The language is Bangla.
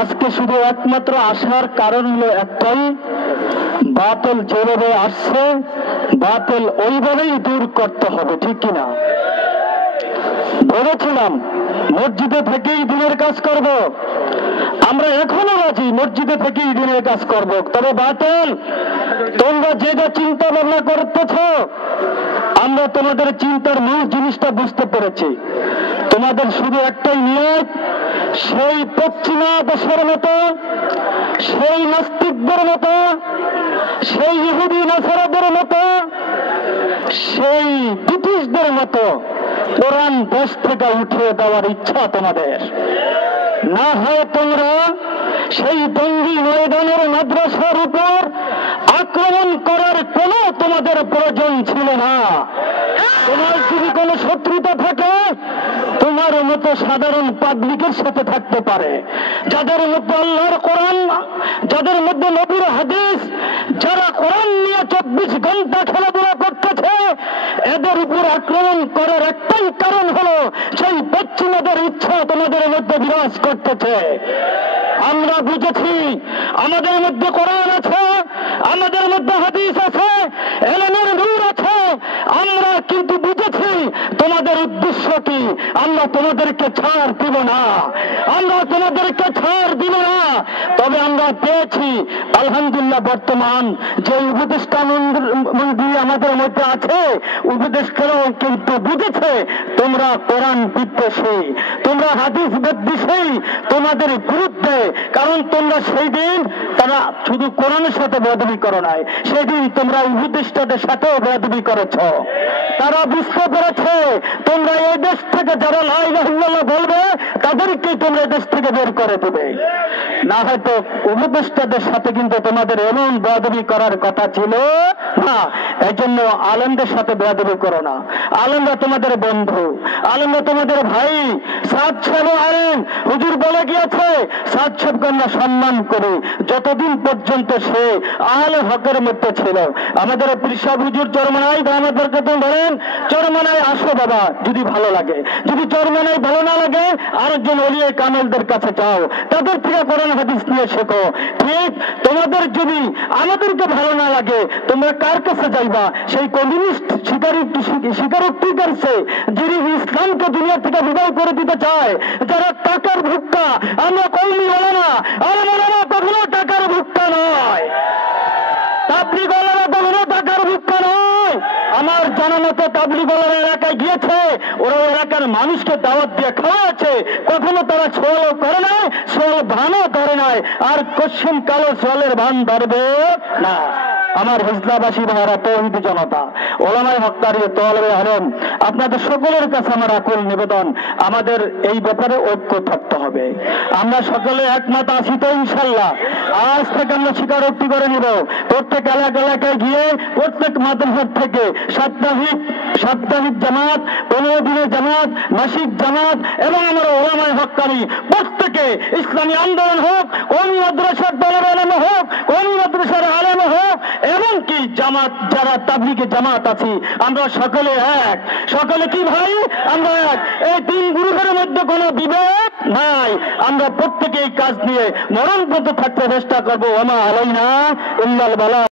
আজকে শুধু একমাত্র আসার কারণ হলো একটাই, বাতিল যেভাবে আসছে বাতিল ওইভাবেই দূর করতে হবে, ঠিক কিনা? বলেছিলাম মসজিদে থেকেই দিনের কাজ করব, আমরা এখনো রাজি মসজিদে থেকেই দিনের কাজ করব। তবে বাতিল তোমরা যেটা চিন্তা ভাবনা করতেছ, আমরা তোমাদের চিন্তার মূল জিনিসটা বুঝতে পেরেছি। তোমাদের শুধু একটাই নিয়ত, সেই পশ্চিমা দেশের মতো, সেই নাস্তিকদের মতো, সেই ইহুদি নাসারাদের মতো, সেই ব্রিটিশদের মতো কোরআন দেশ থেকে উঠিয়ে দেওয়ার ইচ্ছা তোমাদের। না হয় তোমরা সেই টঙ্গী ময়দানের মাদ্রাসার উপর আক্রমণ করার কোনো তোমাদের প্রয়োজন ছিল না। তোমার যদি কোনো শত্রুতা থাকে তোমার মতো সাধারণ পাবলিকের সাথে থাকতে পারে, যাদের মধ্যে আল্লাহর কোরআন, যাদের মধ্যে নবীর হাদিস, যারা কোরআন নিয়ে 24 ঘন্টা খেলাধুলা করতেছে, এদের উপর আক্রমণ করার একটাই কারণ হলো সেই পশ্চিমাদের ইচ্ছা তোমাদের মধ্যে বিরাজ করতেছে। আমরা বুঝেছি আমাদের মধ্যে কোরআন আছে, আমাদের মধ্যে হাদিস আছে, ইলমের নূর আছে। আমরা কিন্তু বুঝেছি তোমাদের উদ্দেশ্য কি। আমরা তোমাদেরকে ছাড় দিব না, আমরা তোমাদেরকে ছাড় দিব না। তবে আমরা পেয়েছি আলহামদুলিল্লাহ, বর্তমান যে উপদেষ্টা মন্ত্রী আমাদের মধ্যে আছে, উপদেষ্টারাও কিন্তু বুঝেছে তোমরা কোরআন বিদ্বেষী, তোমরা হাদিস বিদ্বেষী, তোমাদের বিরুদ্ধে। কারণ তোমরা সেই দিন তারা শুধু কোরআনের সাথে বেয়াদবি করো নাই, সেদিন তোমরা উপদেষ্টাদের সাথেও বেয়াদবি করেছ। তারা বুঝতে পেরেছে তোমরা এই দেশ থেকে যারা লা ইলাহা ইল্লাল্লাহ বলবে তাদেরকে তোমরা দেশ থেকে বের করে দেবে। না হয়তো উপদেষ্টাদের সাথে কিন্তু তোমাদের এমন বেয়াদবি করার কথা ছিল না। এই জন্য আলেমদের সাথে বেয়াদবি করো না। আলেমরা তোমাদের বন্ধু, আলেমরা তোমাদের ভাই। সাদ সাহেব আলেম, হুজুর বলে গিয়েছে সাদ সাহেবকে আমরা সম্মান করি যতদিন পর্যন্ত সে আহলে হকের মধ্যে ছিল। আমাদের পীর সাহেব হুজুর চরমনাই আমাদেরকে তো বলেন, চরমনায় আসো বাবা যদি ভালো লাগে, যদি চরমনায় ভালো না লাগে আরেকজন ওলিয়ে কামেলদের কাছে যাও, তাদের থেকে কোরআন হাদিস নিয়ে শেখো। ঠিক তোমাদের যদি আমাদেরকে ভালো না লাগে তোমরা কার কাছে যাইবা? সেই কমিউনিস্ট স্বীকারোক্তি করছে, যিনি ইসলামকে দুনিয়া থেকে বিদায় করে দিতে চায়, যারা টাকার ভুক্তা। আমরা কওমি ওলামা, আলেমা কখনো টাকার ভুক্তা নয়, তাবলীগ ওলামা কখনো টাকার ভুক্তা নয়। আমার জানা মতো তাবলীগ ওলামা এলাকায় গিয়েছে, ওরা এলাকার মানুষকে দাওয়াত দিয়ে খাওয়াচ্ছে, কখনো তারা সোয়ালও করে নাই, সোয়াল ভানও ধরে নাই, আর কশ্চিন কালো সোয়ালের ভান ধরবে না। আমার হিজলাবাসী ভাইরা, তৌহিদি জনতা, ওলামায়ে হক্কানি, তলবে আলেম, আপনাদের সকলের কাছে আমার আকুল নিবেদন, আমাদের এই ব্যাপারে ঐক্য থাকতে হবে। আমরা সকলে একমত আছি তো ইনশাল্লাহ। আজ থেকে আমরা স্বীকারোক্তি করে নিব, প্রত্যেক এলাকায় গিয়ে প্রত্যেক মাদ্রাসা থেকে সাপ্তাহিক জামাত, 15 দিনের জামাত, মাসিক জামাত, এবং আমরা ওলামায়ে হক্কানি প্রত্যেকে ইসলামী আন্দোলন হোক, কওমি মাদ্রাসার তলবে আলেম হোক, কওমি মাদ্রাসার আলেম হোক, এবং কি জামাত, যারা তাবলীগে জামাত আছি, আমরা সকলে এক। সকলে কি ভাই? আমরা এক। এই 3 গ্রুপের মধ্যে কোনো বিভেদ নাই। আমরা প্রত্যেকে এই কাজ নিয়ে মরণ পর্যন্ত থাকতে চেষ্টা করবো। ওমা আলাইনা ইল্লাল বালাগ।